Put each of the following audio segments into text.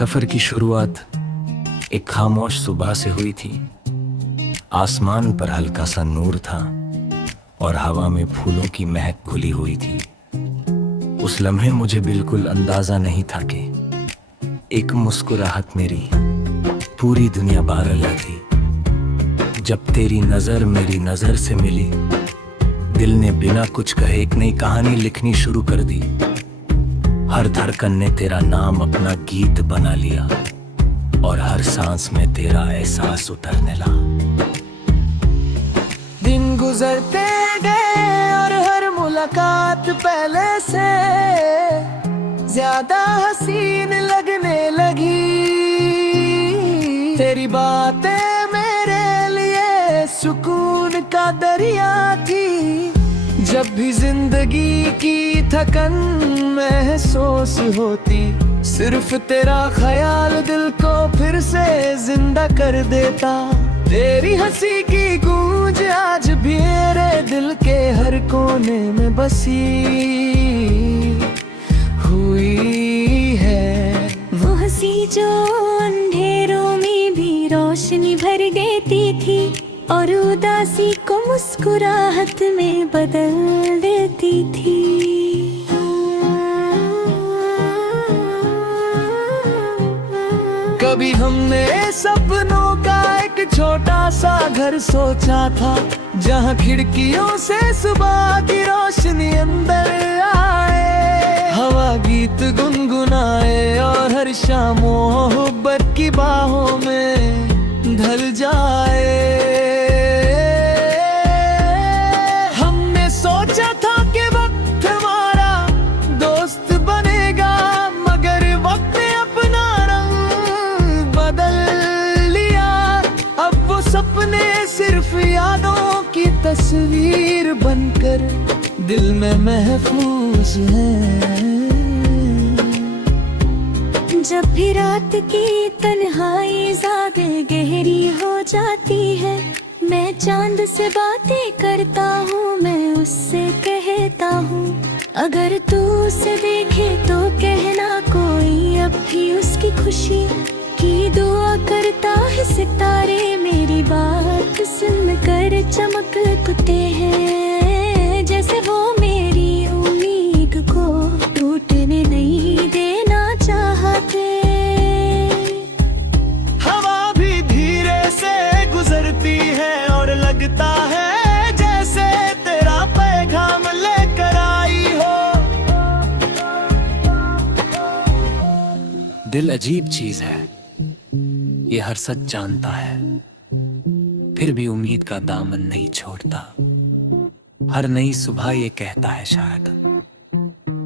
सफर की शुरुआत एक खामोश सुबह से हुई थी। आसमान पर हल्का सा नूर था और हवा में फूलों की महक घुली हुई थी। उस लम्हे मुझे बिल्कुल अंदाजा नहीं था कि एक मुस्कुराहट मेरी पूरी दुनिया बदल थी। जब तेरी नजर मेरी नजर से मिली, दिल ने बिना कुछ कहे एक नई कहानी लिखनी शुरू कर दी। हर धड़कन ने तेरा नाम अपना गीत बना लिया और हर सांस में तेरा एहसास उतरने लगा। दिन गुजरते गए और हर मुलाकात पहले से ज्यादा हसीन लगने लगी। तेरी बातें मेरे लिए सुकून का दरिया थी। जब भी जिंदगी की थकन महसूस होती, सिर्फ तेरा ख्याल दिल को फिर से जिंदा कर देता। तेरी हंसी की गूंज आज भी मेरे दिल के हर कोने में बसी हुई है। वो हंसी जो अंधेरों में भी रोशनी भर देती थी और उदासी को मुस्कुराहट में बदल देती थी। कभी हमने सपनों का एक छोटा सा घर सोचा था, जहाँ खिड़कियों से सुबह की रोशनी अंदर आए। हवा गीत गुनगुनाए और हर शाम मोहब्बत की बाहों में ढल जाए। हमने सोचा था कि वक्त हमारा दोस्त बनेगा, मगर वक्त ने अपना रंग बदल लिया। अब वो सपने सिर्फ यादों की तस्वीर बनकर दिल में महफूज हैं। जब भी रात की तन्हाई ज़्यादा गहरी हो जाती है, मैं चांद से बातें करता हूँ, मैं उससे कहता हूँ अगर तू उसे देखे तो कहना कोई अब भी उसकी खुशी की दुआ करता है। सितारे मेरी बात सुनकर चमक उठते हैं, जैसे वो मेरी उम्मीद को टूटने नहीं देना चाहते। हवा भी धीरे से गुजरती है और लगता है जैसे तेरा पैगाम लेकर आई हो। दिल अजीब चीज है, ये हर सच जानता है, फिर भी उम्मीद का दामन नहीं छोड़ता। हर नई सुबह ये कहता है शायद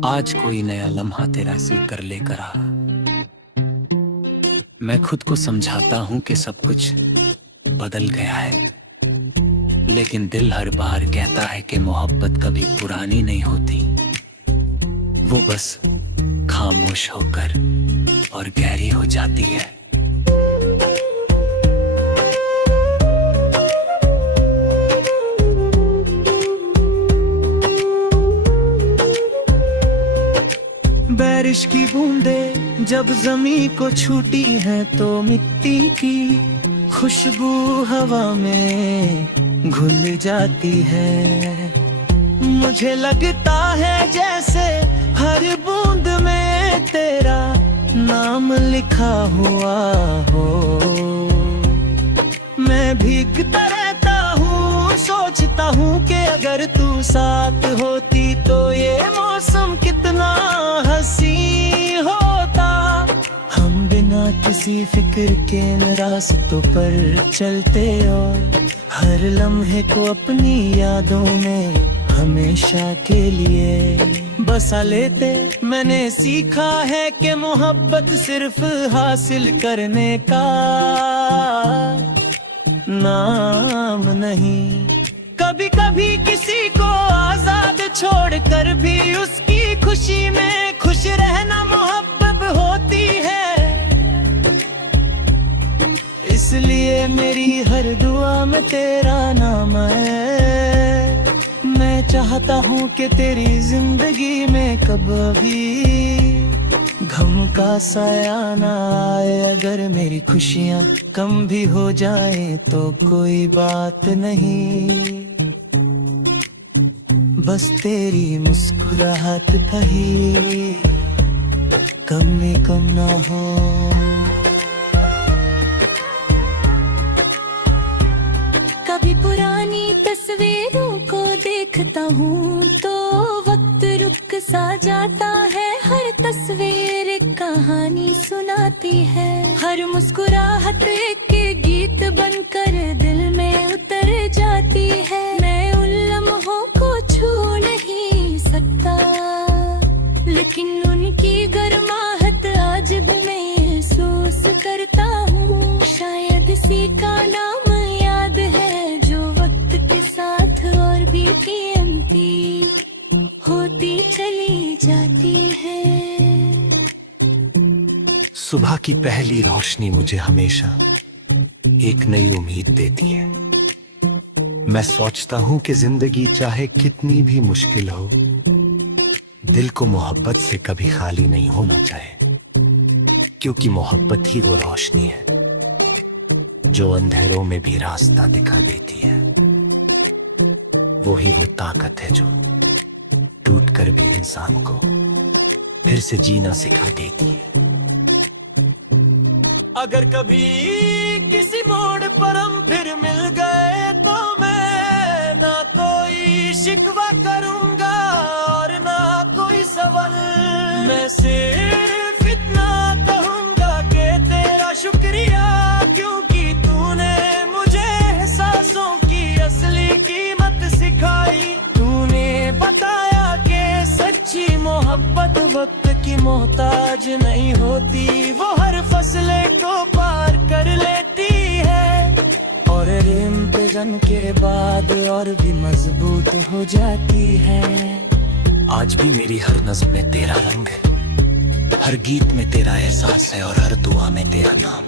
आज कोई नया लम्हा तेरा सीकर लेकर आ। मैं खुद को समझाता हूं कि सब कुछ बदल गया है, लेकिन दिल हर बार कहता है कि मोहब्बत कभी पुरानी नहीं होती, वो बस खामोश होकर और गहरी हो जाती है। बारिश की बूंदें जब जमीन को छूटी हैं तो मिट्टी की खुशबू हवा में घुल जाती है। मुझे लगता है जैसे हर बूंद में तेरा नाम लिखा हुआ हो। मैं भीगता रहता हूँ, सोचता हूँ कि अगर तू साथ होती तो ये मौसम कितना हंसी होता। हम बिना किसी फिक्र के इन रास्तों पर चलते और हर लम्हे को अपनी यादों में हमेशा के लिए बसा लेते। मैंने सीखा है कि मोहब्बत सिर्फ हासिल करने का नाम नहीं। कभी कभी किसी को आजाद छोड़कर भी उसकी खुशी में खुश रहना मोहब्बत होती है। इसलिए मेरी हर दुआ में तेरा नाम है। मैं चाहता हूँ कि तेरी जिंदगी में कभी गम का साया ना आए, अगर मेरी खुशियाँ कम भी हो जाए तो कोई बात नहीं, बस तेरी मुस्कुराहट कहीं कम ना हो। कभी पुरानी तस्वीरों को देखता हूँ तो वक्त रुक सा जाता है, हर तस्वीर एक कहानी सुनाती है, हर मुस्कुराहट एक गीत बनकर दिल में उतर जाती है। मैं उन लम्हों को छू नहीं सकता, लेकिन उनकी गर्माहट आज भी महसूस करता हूँ। शायद इसी का नाम याद है जो वक्त के साथ और भी कीमती होती चली जाती है। सुबह की पहली रोशनी मुझे हमेशा एक नई उम्मीद देती है। मैं सोचता हूँ कि जिंदगी चाहे कितनी भी मुश्किल हो, दिल को मोहब्बत से कभी खाली नहीं होना चाहिए, क्योंकि मोहब्बत ही वो रोशनी है जो अंधेरों में भी रास्ता दिखा देती है। वो ही वो ताकत है जो टूट कर भी इंसान को फिर से जीना सिखा देती है। अगर कभी किसी मोड़ पर हम फिर मिल गए तो मैं ना कोई शिकवा करूंगा और ना कोई सवाल, मैं सिर्फ इतना कहूंगा कि तेरा शुक्रिया, क्योंकि तूने मुझे एहसासों की असली कीमत सिखाई। तूने बताया कि सच्ची मोहब्बत वक्त की मोहताज नहीं होती, वो हर फसले को पार कर लेती है और रिम पे जन के बाद और भी मजबूत हो जाती है। आज भी मेरी हर नज़्म में तेरा रंग है, हर गीत में तेरा एहसास है और हर दुआ में तेरा नाम।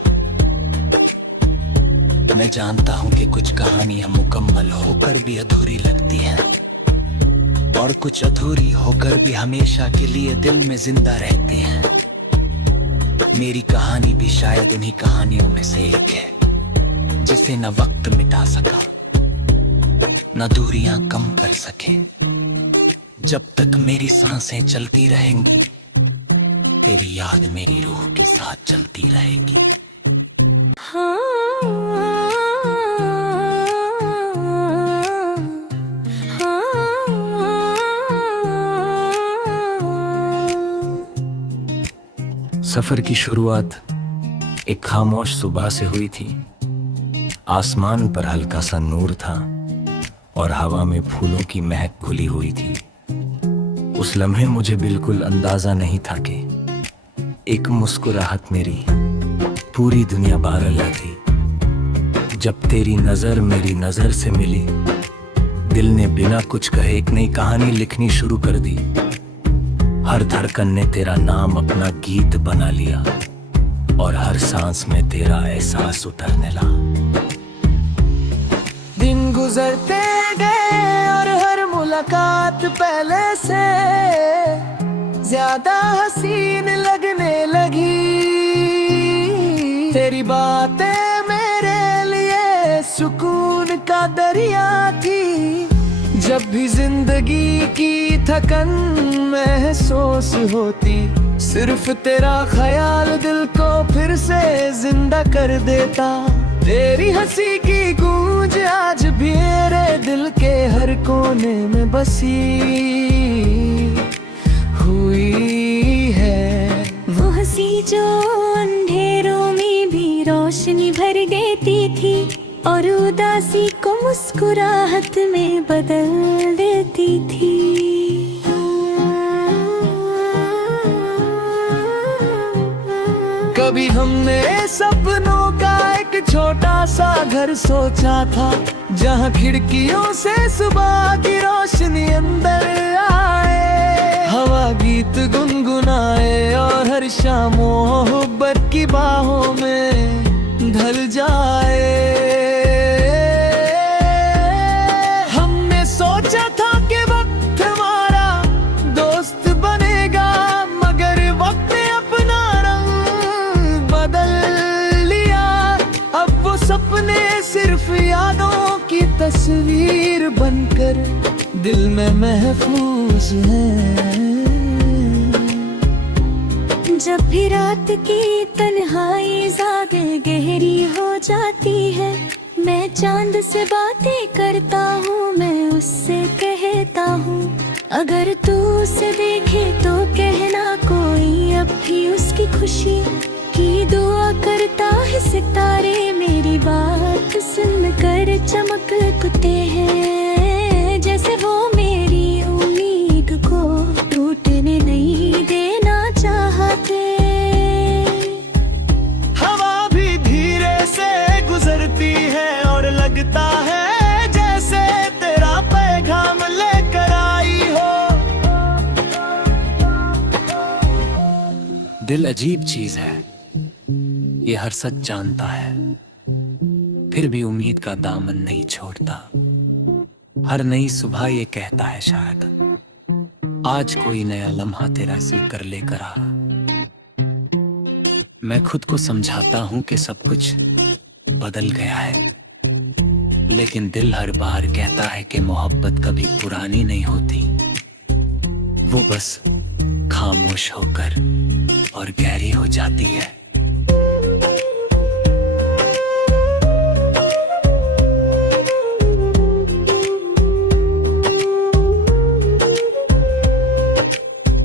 मैं जानता हूँ कि कुछ कहानियां मुकम्मल होकर भी अधूरी लगती हैं और कुछ अधूरी होकर भी हमेशा के लिए दिल में जिंदा रहती हैं। मेरी कहानी भी शायद उन्हीं कहानियों में से एक है जिसे न वक्त मिटा सका न दूरियां कम कर सके। जब तक मेरी सांसें चलती रहेंगी, तेरी याद मेरी रूह के साथ चलती रहेगी। सफर की शुरुआत एक खामोश सुबह से हुई थी। आसमान पर हल्का सा नूर था और हवा में फूलों की महक घुली हुई थी। उस लम्हे मुझे बिल्कुल अंदाजा नहीं था कि एक मुस्कुराहट मेरी पूरी दुनिया बदल दी। जब तेरी नजर मेरी नजर से मिली, दिल ने बिना कुछ कहे एक नई कहानी लिखनी शुरू कर दी। हर धड़कन ने तेरा नाम अपना गीत बना लिया और हर सांस में तेरा एहसास उतरने लगा। दिन गुजरते गए और हर मुलाकात पहले से ज्यादा हसीन लगने लगी। तेरी बातें मेरे लिए सुकून का दरिया थी। जब भी जिंदगी की थकन महसूस होती, सिर्फ तेरा ख्याल दिल को फिर से जिंदा कर देता। तेरी हंसी की गूंज आज भी मेरे दिल के हर कोने में बसी हुई है। वो हंसी जो अंधेरों में भी रोशनी भर देती थी और उदासी को मुस्कुराहट में बदल देती थी। कभी हमने सपनों का एक छोटा सा घर सोचा था, जहाँ खिड़कियों से सुबह की रोशनी अंदर आए, हवा गीत गुनगुनाए और हर शाम मोहब्बत की बाहों में ढल जाए। हमने सोचा था कि वक्त हमारा दोस्त बनेगा, मगर वक्त अपने सपने सिर्फ यादों की तस्वीर बनकर दिल में महफूज हैं। जब भी रात की तन्हाई ज़्यादा गहरी हो जाती है, मैं चांद से बातें करता हूँ, मैं उससे कहता हूँ अगर तू उसे देखे तो कहना कोई अब भी उसकी खुशी की दुआ करता है। सितारे मेरी बात सुनकर चमकते हैं, जैसे वो मेरी उम्मीद को टूटने नहीं देना चाहते। हवा भी धीरे से गुजरती है और लगता है जैसे तेरा पैगाम लेकर आई हो। दिल अजीब चीज है, ये हर सच जानता है, फिर भी उम्मीद का दामन नहीं छोड़ता। हर नई सुबह ये कहता है शायद आज कोई नया लम्हा तेरा सीकर लेकर आ। मैं खुद को समझाता हूं कि सब कुछ बदल गया है, लेकिन दिल हर बार कहता है कि मोहब्बत कभी पुरानी नहीं होती, वो बस खामोश होकर और गहरी हो जाती है।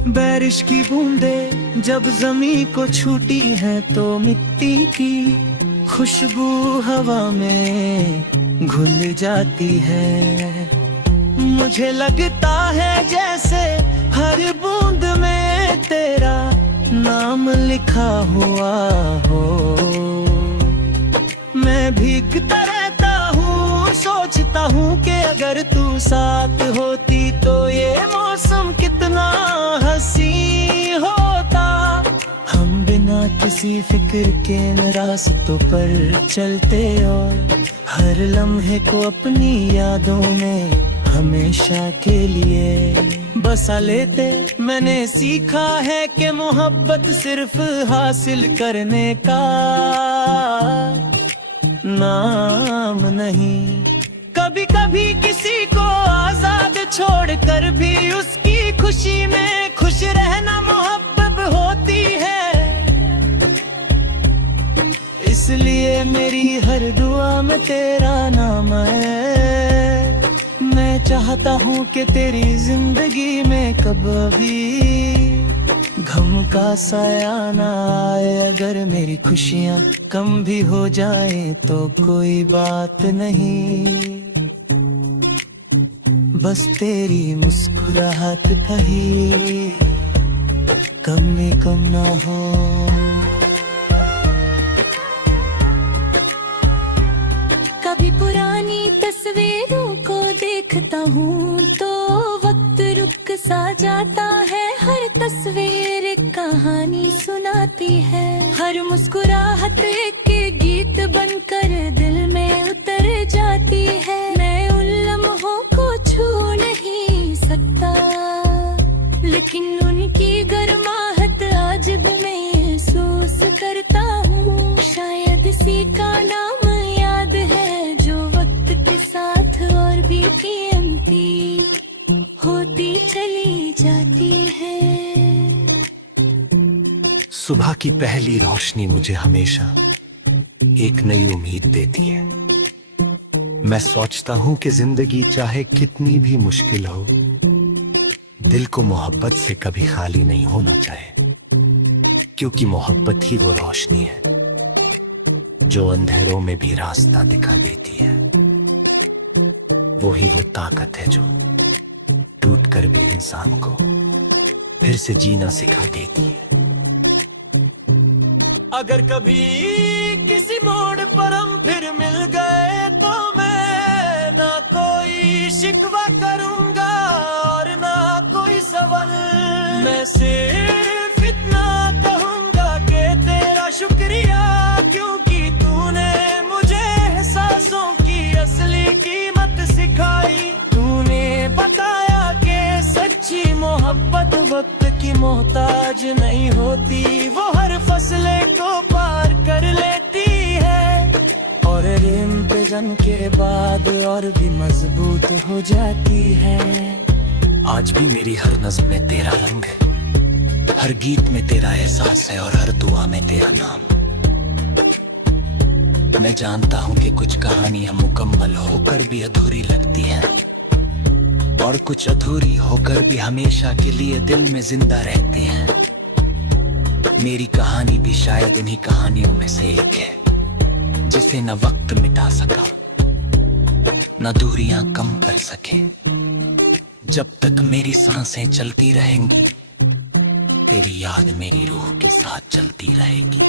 बारिश की बूंदें जब जमीन को छूती हैं तो मिट्टी की खुशबू हवा में घुल जाती है। मुझे लगता है जैसे हर बूंद में तेरा नाम लिखा हुआ हो। मैं भीगता रहता हूँ, सोचता हूँ कि अगर तू साथ होती तो ये मौसम कितना हंसी होता। हम बिना किसी फिक्र के न रास्तों पर चलते और हर लम्हे को अपनी यादों में हमेशा के लिए बसा लेते। मैंने सीखा है कि मोहब्बत सिर्फ हासिल करने का नाम नहीं। कभी कभी किसी को आजाद छोड़कर भी उसकी खुशी में खुश रहना मोहब्बत होती है। इसलिए मेरी हर दुआ में तेरा नाम है। मैं चाहता हूँ कि तेरी जिंदगी में कभी गम का साया ना आए। अगर मेरी खुशियाँ कम भी हो जाए तो कोई बात नहीं, बस तेरी मुस्कुराहट कहीं कम ना हो। कभी पुरानी तस्वीरों को देखता हूँ तो वक्त रुक सा जाता है। हर तस्वीर एक कहानी सुनाती है, हर मुस्कुराहट एक गीत बनकर दिल में उतर जाती है। मैं उन लम्हों को छू नहीं सकता, लेकिन उनकी गर्माहट आज भी महसूस करता हूँ। शायद इसी का नाम याद है जो वक्त के साथ और भी कीमती होती चली जाती है। सुबह की पहली रोशनी मुझे हमेशा एक नई उम्मीद देती है। मैं सोचता हूँ कि जिंदगी चाहे कितनी भी मुश्किल हो, दिल को मोहब्बत से कभी खाली नहीं होना चाहिए, क्योंकि मोहब्बत ही वो रोशनी है जो अंधेरों में भी रास्ता दिखा देती है। वो ही वो ताकत है जो टूट कर भी इंसान को फिर से जीना सिखा देती है। अगर कभी किसी मोड़ पर हम फिर मिल गए तो मैं ना कोई शिकवा करूंगा और ना कोई सवाल। मैं सिर्फ इतना कहूंगा कि तेरा शुक्रिया, क्योंकि तूने मुझे एहसासों की असली कीमत सिखाई। तूने बताया कि सच्ची मोहब्बत वक्त की मोहताज नहीं होती, वो हर फसले को पार कर लेती है। और प्रेम पे जन के बाद और भी मजबूत हो जाती है। आज भी मेरी हर नज़्म में तेरा रंग है, हर गीत में तेरा एहसास है और हर दुआ में तेरा नाम। मैं जानता हूँ कि कुछ कहानियां मुकम्मल होकर भी अधूरी लगती हैं, और कुछ अधूरी होकर भी हमेशा के लिए दिल में जिंदा रहती हैं। मेरी कहानी भी शायद उन्हीं कहानियों में से एक है, जिसे न वक्त मिटा सका न दूरियां कम कर सके। जब तक मेरी सांसें चलती रहेंगी, तेरी याद मेरी रूह के साथ चलती रहेगी।